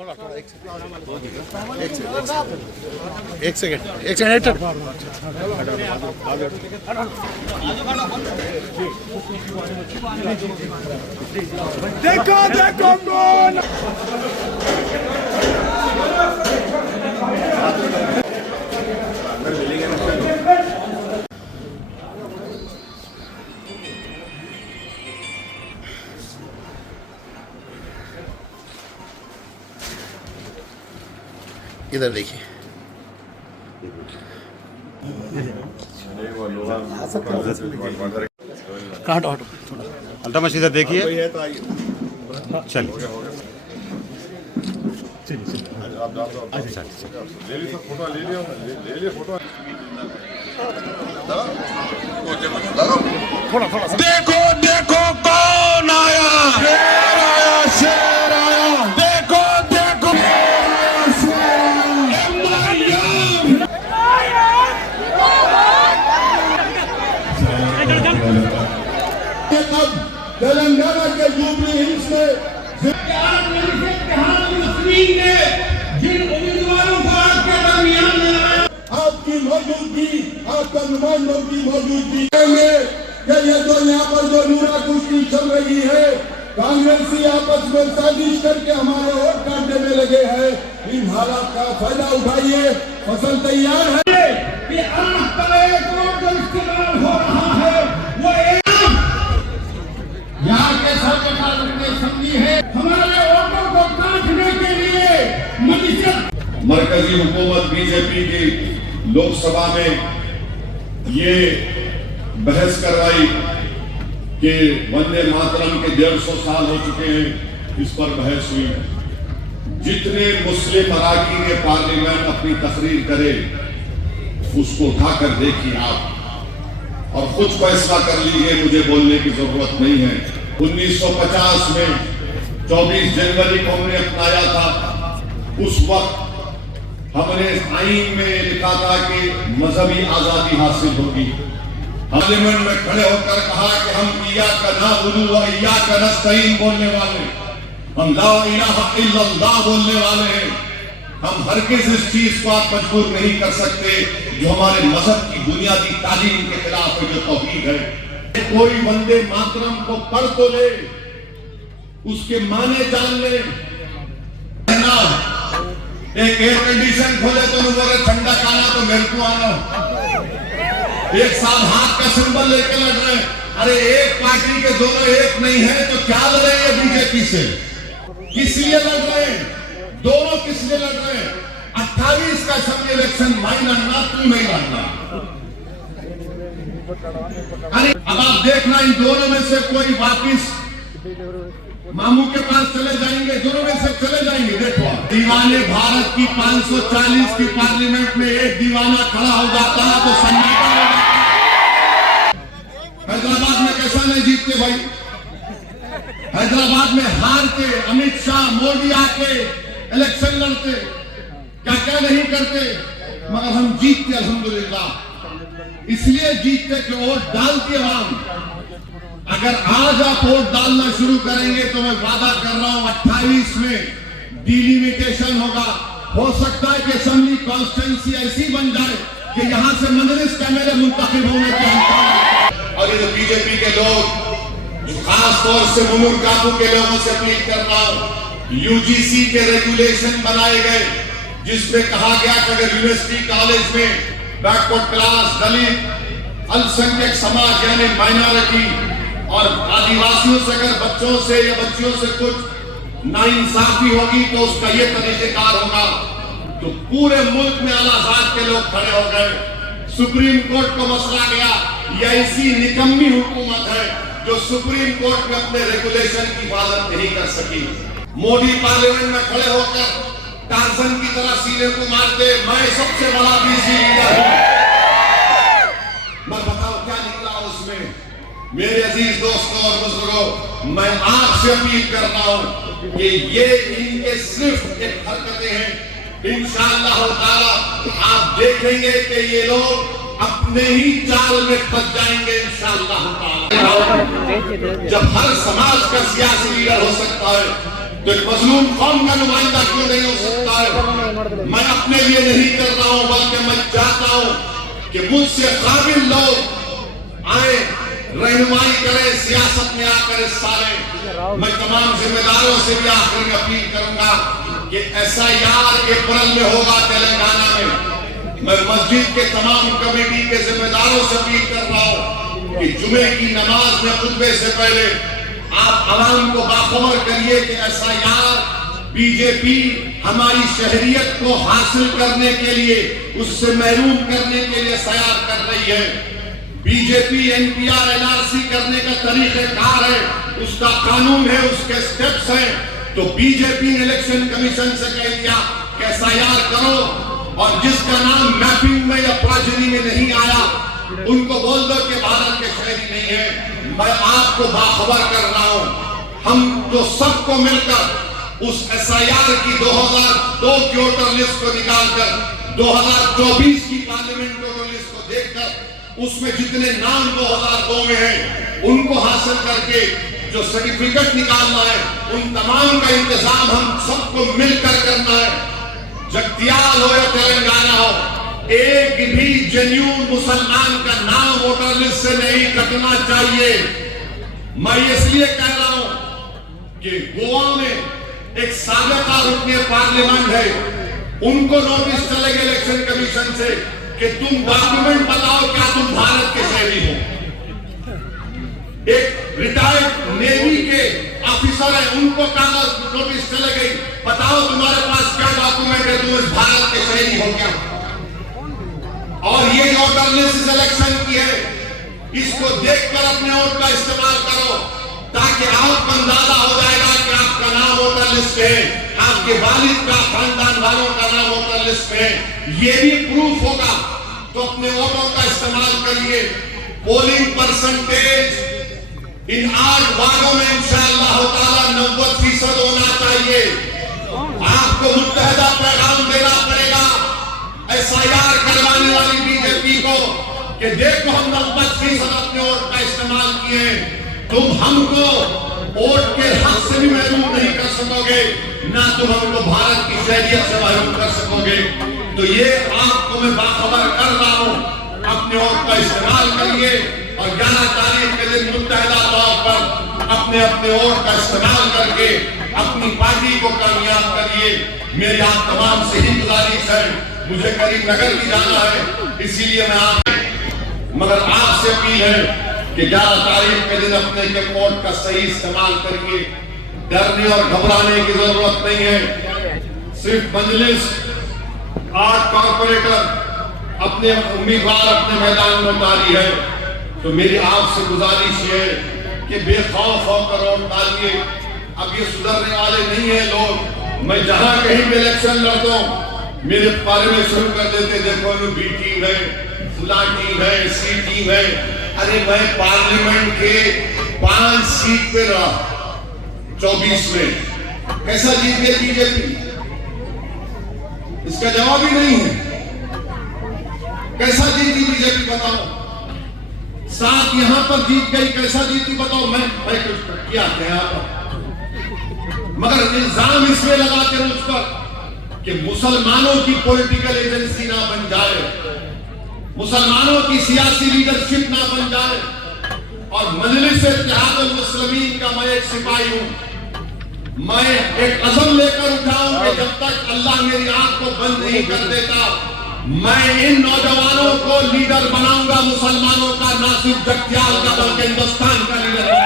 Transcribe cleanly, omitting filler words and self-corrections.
थोड़ा थोड़ा एक सेकंड देखो देखो कौन इधर देखिए काट ऑटो थोड़ा अल्तामश इधर देखिए चलिए थोड़ा थोड़ा देखो देखो कौन आया, शेर आया, शेर आया, देखो देखो तेलंगाना के जुबली हिल्स में ने जिन उम्मीदवारों को आपके दरमियान में लाया, आपकी मौजूदगी, आपका नुमाइंदों की मौजूदगी कि ये जो यहाँ पर जो नूरा कुश्ती चल रही है, कांग्रेसी आपस में साजिश करके हमारे वोट काटने में लगे हैं। इन हालात का फायदा उठाइए, फसल तैयार है कि आपका एक वोट जो इस्तेमाल हो रहा है वो एक यहाँ के सरकार ने समझी है हमारे वोटों को काटने के लिए मरकजी हुकूमत बीजेपी की लोकसभा में ये बहस करवाई कि वंदे मातरम के 150 साल हो चुके हैं, इस पर बहस हुई। जितने मुस्लिम अराकीन ने पार्लियामेंट अपनी तकरीर करे उसको उठाकर देखिए आप और खुद फैसला कर लीजिए, मुझे बोलने की जरूरत नहीं है। 1950 में 24 जनवरी को हमने अपनाया था। उस वक्त हमने आईन में लिखा था कि मजहबी आजादी हासिल होगी। पार्लियामेंट में खड़े होकर कहा कि हम इय्याका नअबुदु व इय्याका नस्तईन बोलने वाले, हम ला इलाहा इल्लल्लाह बोलने वाले हैं। हम हरगिज़ इस चीज को आप मजबूर नहीं कर सकते जो हमारे मजहब की बुनियादी तालीम के खिलाफ है, जो तौहीद है। कोई वंदे मातरम को पढ़ तो ले, उसके माने जान ले। एक एयर कंडीशन खोले तो बोले ठंडा खाना तो मेरे को आना। एक साथ हाथ का सिंबल लेके लड़ रहे हैं। अरे एक पार्टी के दोनों एक नहीं है तो क्या लड़ेंगे बीजेपी से? किस लिए लड़ रहे हैं? दोनों किस लिए लड़ रहे हैं? 28 का असेंबली इलेक्शन मैं लड़ना, तू नहीं लड़ना। अरे अब आप देखना इन दोनों में से कोई वापिस मामू के पास चले जाएंगे, दोनों में से चले जाएंगे। देखो दीवाने भारत की 540 की पार्लियामेंट में एक दीवाना खड़ा हो जाता है तो सन्नाटा हो जाता है। हैदराबाद में कैसा नहीं जीतते भाई? हैदराबाद में हार के अमित शाह मोदी आके इलेक्शन लड़ते, क्या क्या नहीं करते, मगर हम जीतते अल्हम्दुलिल्लाह। इसलिए जीतते कि वोट डालती आवाम। अगर आज आप वोट डालना शुरू करेंगे तो मैं वादा कर रहा हूं 28 में डिलिमिटेशन होगा। हो सकता है कि असेंबली कॉन्स्टिट्यूंसी ऐसी बन जाए कि यहां से मजलिस कैमरे मुंतखब होने के हमकान। और ये जो बीजेपी के लोग, खास तौर से मुनूर काबू के लोगों से अपील कर रहा हूं, यूजीसी के रेगुलेशन बनाए गए जिसमें कहा गया कि अगर यूनिवर्सिटी कॉलेज में बैकवर्ड क्लास, दलित, अल्पसंख्यक समाज यानी माइनॉरिटी और आदिवासियों से अगर बच्चों से या बच्चियों से कुछ नाइंसाफी होगी तो उसका ये तरीकेकार होगा। तो पूरे मुल्क में अलाहाबाद के लोग खड़े हो गए। सुप्रीम कोर्ट को मसला गया, ये ऐसी निकम्मी हुकूमत है जो सुप्रीम कोर्ट में अपने रेगुलेशन की हिफाजत नहीं कर सकी। मोदी पार्लियामेंट में खड़े होकर टार्जन की तरह सीने को मारते, मैं सबसे बड़ा बीसी लीडर हूं। मैं बताओ क्या निकला उसमें? मेरे अजीज दोस्तों और बुजुर्गों, मैं आपसे अपील कर रहा हूं कि ये इनके सिर्फ एक हरकतें हैं। इंशाअल्लाह ताला आप देखेंगे कि ये लोग अपने ही चाल में फंस जाएंगे इंशाअल्लाह ताला। जब हर समाज का सियासी लीडर हो सकता है तो एक मजलूम कौम का नुमाइंदा क्यों नहीं हो सकता है? मैं अपने लिए नहीं कर रहा हूं, बल्कि मैं चाहता हूं कि मुझसे काबिल लोग आए, रहनुमाई करें, सियासत में आकर सारे। मैं तमाम जिम्मेदारों से भी आखिर में अपील करूंगा कि SIR अप्रैल में होगा तेलंगाना में। मैं मस्जिद के तमाम कमेटी के जिम्मेदारों से अपील कर रहा हूं कि जुमे की नमाज में खुतबे से पहले आप आवाम को बाखबर करिए कि SIR बीजेपी हमारी शहरियत को हासिल करने के लिए, उससे महरूम करने के लिए SIR कर रही है। बीजेपी NPR NRC करने का तरीक़ेकार है, उसका कानून है, उसके स्टेप्स हैं। तो बीजेपी ने इलेक्शन कमीशन से कह दिया कि SIR करो, और जिसका नाम मैपिंग में या प्राचीनी में नहीं आया उनको बोल दो कि भारत के शहरी नहीं है। मैं आपको बाखबर कर रहा हूं, हम तो सबको मिलकर उस SIR की 2002 की वोटर लिस्ट को निकालकर 2024 की पार्लियामेंट वोटर लिस्ट को देखकर उसमें जितने नाम 2002 में हैं उनको हासिल करके जो सर्टिफिकेट निकालना है, उन तमाम का इंतजाम हम सबको मिलकर करना है। जगतियाल हो या तेलंगाना हो, एक भी जेन्युइन मुसलमान का नाम वोटर लिस्ट से नहीं कटना चाहिए। मैं इसलिए कह रहा हूं कि गोवा में एक साबिका रुकने पार्लियामेंट है, उनको नोटिस चलेगा इलेक्शन कमीशन से कि तुम डॉक्यूमेंट बताओ क्या तुम भारत के शहरी हो। एक रिटायर्ड नेवी के ऑफिसर है, उनको कागज नोटिस चले गई, बताओ तुम्हारे पास क्या डॉक्यूमेंट है, तुम इस भारत के शहरी हो क्या। और ये जो वोटर लिस्ट इलेक्शन की है, इसको देखकर अपने वोट का इस्तेमाल करो, ताकि आपको अंदाजा हो जाएगा कि आपका नाम वोटर लिस्ट है, आपके वालिद का, खानदान वालों का नाम वोटर लिस्ट है। ये भी प्रूफ होगा, तो अपने वोटों का इस्तेमाल करिए। पोलिंग परसेंटेज इन 8 वार्डों में इंशाअल्लाह ताला 90% होना चाहिए। आपको मुत्तहदा पैगाम देना पड़ेगा SIR करवाने वाली बीजेपी को कि देखो हम 90% अपने वोट का इस्तेमाल किए, तुम हमको वोट के हक से भी महरूम नहीं कर सकोगे, ना तुम हमको भारत की शहरियत से महरूम कर सकोगे। तो ये आपको मैं बाखबर कर रहा हूं, अपने वोट का इस्तेमाल करिए और 11 तारीख के दिन मुत्तहदा तौर पर अपने अपने वोट का इस्तेमाल करके अपनी पार्टी को कामयाब करिए। मेरी आप तमाम से ही गुजारिश है, मुझे करीमनगर भी जाना है, इसीलिए मैं मगर आपसे अपील है कि 11 तारीख के दिन अपने के वोट का सही इस्तेमाल करिए। डरने और घबराने की जरूरत नहीं है। सिर्फ मजलिस 8 कॉर्पोरेटर अपने उम्मीदवार अपने मैदान में उतारी है, तो मेरी आपसे गुजारिश है कि बेखौफ होकर वोट डालिए। अब ये सुधरने वाले नहीं है लोग। मैं जहां कहीं भी इलेक्शन लड़ता हूं, मेरे बारे में शुरू कर देते, देखो बी टीम है, फुला टीम है, सी टीम है। अरे मैं पार्लियामेंट के 5 सीट पे रहा 24 में, कैसा जीत गई बीजेपी? इसका जवाब ही नहीं है। कैसा जीती बीजेपी बताओ? 7 यहां पर जीत गई, कैसा जीती बताओ? मैं कुछ किया क्या मगर इल्जाम इसलिए लगाते हैं उस पर कि मुसलमानों की पॉलिटिकल एजेंसी ना बन जाए, मुसलमानों की सियासी लीडरशिप ना बन जाए। और मजलिस इत्तेहादुल मुस्लिमीन का मैं एक सिपाही हूं। मैं एक अज़म लेकर उठा हूं कि जब तक अल्लाह मेरी आंख को बंद नहीं कर देता, मैं इन नौजवानों को लीडर बनाऊंगा, मुसलमानों का, ना सिर्फ जगतियाल का बल्कि हिंदुस्तान का लीडर।